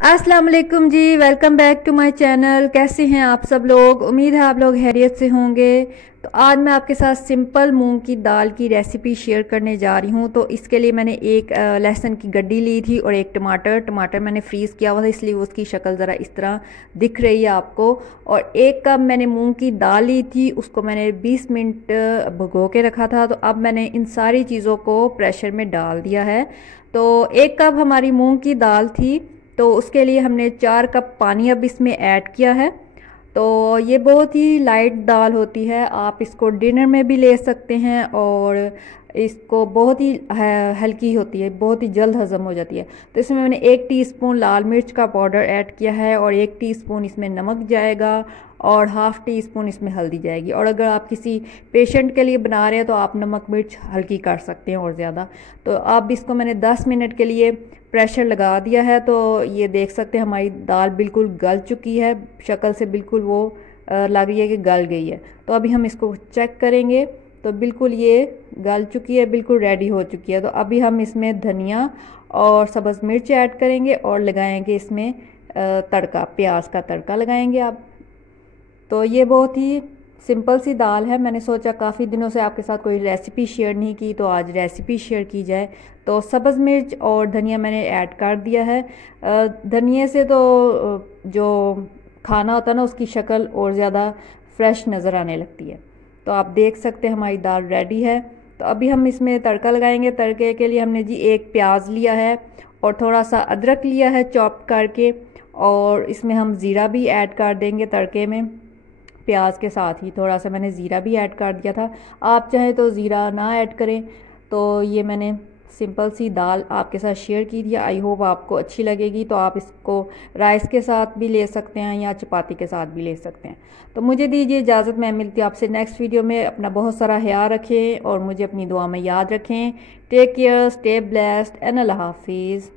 अस्सलाम वालेकुम जी, welcome back to my channel. कैसे हैं आप सब लोग? उम्मीद है आप लोग खैरियत से होंगे। तो आज मैं आपके साथ सिंपल मूंग की दाल की रेसिपी शेयर करने जा रही हूं। तो इसके लिए मैंने एक लहसुन की गड्डी ली थी और एक टमाटर मैंने फ्रीज़ किया हुआ था, इसलिए उसकी शक्ल ज़रा इस तरह दिख रही है आपको। और एक कप मैंने मूंग की दाल ली थी, उसको मैंने 20 मिनट भिगो के रखा था। तो अब मैंने इन सारी चीज़ों को प्रेशर में डाल दिया है। तो एक कप हमारी मूंग की दाल थी, तो उसके लिए हमने 4 कप पानी अब इसमें ऐड किया है। तो ये बहुत ही लाइट दाल होती है, आप इसको डिनर में भी ले सकते हैं और इसको बहुत ही हल्की होती है, बहुत ही जल्द हज़म हो जाती है। तो इसमें मैंने 1 टीस्पून लाल मिर्च का पाउडर ऐड किया है और 1 टीस्पून इसमें नमक जाएगा और हाफ़ टी स्पून इसमें हल्दी जाएगी। और अगर आप किसी पेशेंट के लिए बना रहे हैं तो आप नमक मिर्च हल्की कर सकते हैं और ज़्यादा। तो अब इसको मैंने 10 मिनट के लिए प्रेशर लगा दिया है। तो ये देख सकते हैं हमारी दाल बिल्कुल गल चुकी है, शक्ल से बिल्कुल वो लग रही है कि गल गई है। तो अभी हम इसको चेक करेंगे, तो बिल्कुल ये गल चुकी है, बिल्कुल रेडी हो चुकी है। तो अभी हम इसमें धनिया और सब्ज़ मिर्च ऐड करेंगे और लगाएंगे इसमें तड़का, प्याज का तड़का लगाएंगे आप। तो ये बहुत ही सिंपल सी दाल है। मैंने सोचा काफ़ी दिनों से आपके साथ कोई रेसिपी शेयर नहीं की, तो आज रेसिपी शेयर की जाए। तो सब्ज़ मिर्च और धनिया मैंने ऐड कर दिया है। धनिया से तो जो खाना होता है ना, उसकी शक्ल और ज़्यादा फ्रेश नज़र आने लगती है। तो आप देख सकते हैं हमारी दाल रेडी है। तो अभी हम इसमें तड़का लगाएंगे। तड़के के लिए हमने जी 1 प्याज लिया है और थोड़ा सा अदरक लिया है चॉप करके, और इसमें हम ज़ीरा भी ऐड कर देंगे तड़के में। प्याज के साथ ही थोड़ा सा मैंने ज़ीरा भी ऐड कर दिया था, आप चाहें तो ज़ीरा ना ऐड करें। तो ये मैंने सिंपल सी दाल आपके साथ शेयर की थी, आई होप आपको अच्छी लगेगी। तो आप इसको राइस के साथ भी ले सकते हैं या चपाती के साथ भी ले सकते हैं। तो मुझे दीजिए इजाज़त, मैं मिलती हूँ आपसे नेक्स्ट वीडियो में। अपना बहुत सारा ख्याल रखें और मुझे अपनी दुआ में याद रखें। Take care, stay blessed and अल्लाह हाफिज़।